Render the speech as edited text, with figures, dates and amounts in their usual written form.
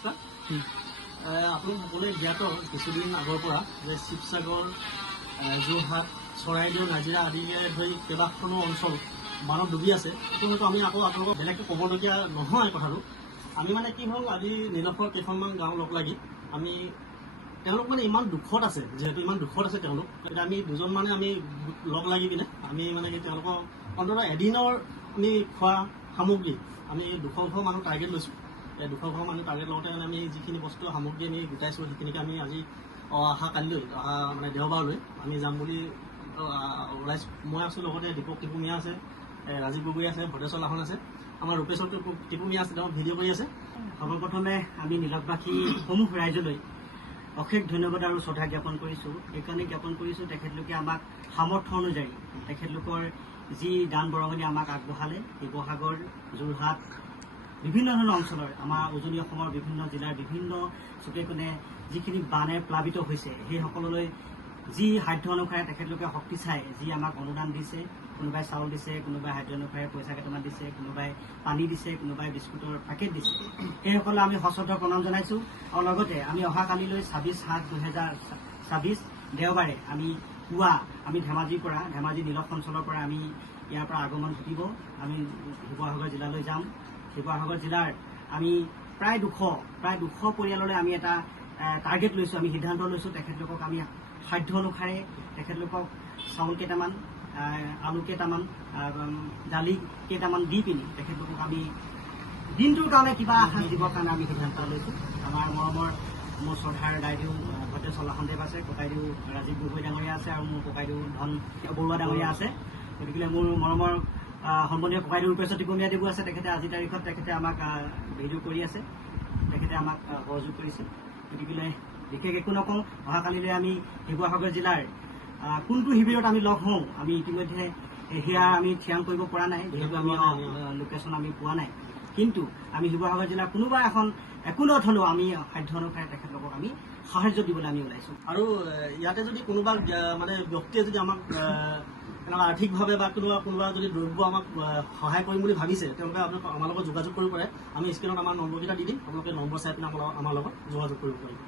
নমস্কাৰ। আপোনালোক সকলোৱে জ্ঞাত কিছুদিন আগৰ পৰা যে শিৱসাগৰ, যোৰহাট, চৰাইদেউ, নাজিৰা আদিকে ধৰি কেইবাখনো অঞ্চল বানত ডুবি আছে। সেইটো হয়তো আমি আকৌ আপোনালোকক বেলেগকৈ ক'বলগীয়া নহয় কথাটো। আমি মানে কি হ'ল, আজি নিলখৰ কেইখনমান গাঁও লগ লাগি আমি তেওঁলোক মানে ইমান দুখত আছে, যিহেতু ইমান দুখত আছে তেওঁলোক, এতিয়া আমি দুজন মানে আমি লগ লাগি পিনে আমি মানে কি তেওঁলোকক অন্ততঃ এদিনৰ আমি খোৱা সামগ্ৰী আমি 200 ঘৰ মানুহ টাৰ্গেট লৈছোঁ। 200 ঘৰ মানুহ টাৰ্গেট লওঁতে মানে আমি যিখিনি বস্তু সামগ্ৰী আমি গোটাইছোঁ সেইখিনিকে আমি আজি অহা কালিলৈ, মানে দেওবাৰলৈ আমি যাম বুলি ওলাইছোঁ। মই আছোঁ, লগতে দীপক টিপুমীয়া আছে, ৰাজীৱ গগৈ আছে, ভদ্ৰেশ্বৰ লাহন আছে, আমাৰ ৰূপেশ্বৰ টিপুমীয়া আছে, তেওঁ ভিডিঅ' কৰি আছে। সৰ্বপ্ৰথমে আমি নিলখবাসী সমূহ ৰাইজলৈ অশেষ ধন্যবাদ আৰু শ্ৰদ্ধা জ্ঞাপন কৰিছোঁ। এইকাৰণে জ্ঞাপন কৰিছোঁ, তেখেতলোকে আমাক সামৰ্থ্য অনুযায়ী তেখেতলোকৰ যি দান বৰঙণি আমাক আগবঢ়ালে, শিৱসাগৰ, যোৰহাট, বিভিন্ন ধৰণৰ অঞ্চলৰ আমাৰ উজনি অসমৰ বিভিন্ন জিলাৰ বিভিন্ন চুকে কোণে যিখিনি বানে প্লাবিত হৈছে, সেইসকললৈ যি সাধ্য অনুসাৰে তেখেতলোকে শক্তি চাই যি আমাক অনুদান দিছে, কোনোবাই চাউল দিছে, কোনোবাই সাধ্য অনুসাৰে পইচা কেইটামান দিছে, কোনোবাই পানী দিছে, কোনোবাই বিস্কুটৰ পেকেট দিছে, সেইসকলে আমি সশ্ৰদ্ধ প্ৰণাম জনাইছোঁ। আৰু লগতে আমি অহাকালিলৈ 26/7/2024 দেওবাৰে আমি পুৱা আমি ধেমাজি নিলখ অঞ্চলৰ পৰা আমি ইয়াৰ পৰা আগমন ঘটিব। আমি শিৱসাগৰ জিলালৈ যাম। শিৱসাগৰ জিলাৰ আমি প্ৰায় 200 পৰিয়াললৈ আমি এটা টাৰ্গেট লৈছোঁ, আমি সিদ্ধান্ত লৈছোঁ। তেখেতলোকক আমি সাধ্য অনুসাৰে তেখেতলোকক চাউল কেইটামান, আলু কেইটামান, দালি কেইটামান দি পিনি তেখেতলোকক আমি দিনটোৰ কাৰণে কিবা আশাস দিবৰ কাৰণে আমি সিদ্ধান্ত লৈছোঁ। আমাৰ মোৰ শ্ৰদ্ধাৰ দাইদেউ ভদ্ৰেশ্বৰ লাহনদেৱ আছে, ককাইদেউ ৰাজীৱ গগৈ ডাঙৰীয়া আছে, আৰু মোৰ ককাইদেউ ধন বৰুৱা ডাঙৰীয়া আছে। গতিকে মোৰ মৰমৰ সম্বন্ধীয় ককাইদেউ ৰূপেশ্বৰ টিপুমীয়া দেৱো আছে। তেখেতে আজিৰ তাৰিখত তেখেতে আমাক ভিডিঅ' কৰি আছে, তেখেতে আমাক সহযোগ কৰিছে। গতিকে বিশেষ একো নকওঁ। অহাকালিলৈ আমি শিৱসাগৰ জিলাৰ কোনটো শিবিৰত আমি লগ হওঁ আমি ইতিমধ্যে সেয়া আমি থিৰাং কৰিব পৰা নাই, যিহেতু আমি লোকেশ্যন আমি পোৱা নাই। কিন্তু আমি শিৱসাগৰ জিলাৰ কোনোবা এখন একোনত হ'লেও আমি সাধ্য অনুসাৰে তেখেতলোকক আমি সাহায্য দিবলৈ আমি ওলাইছোঁ। আৰু ইয়াতে যদি কোনোবা মানে ব্যক্তিয়ে যদি আমাক আৰ্থিকভাৱে বা কোনোবা যদি দ্ৰব্য আমাক সহায় কৰিম বুলি ভাবিছে, তেওঁলোকে আমাৰ লগত যোগাযোগ কৰিব পাৰে। আমি স্ক্ৰীণত আমাৰ নম্বৰকেইটা দি দিম, আপোনালোকে নম্বৰ চাই পিনে আমাৰ লগত যোগাযোগ কৰিব পাৰিব।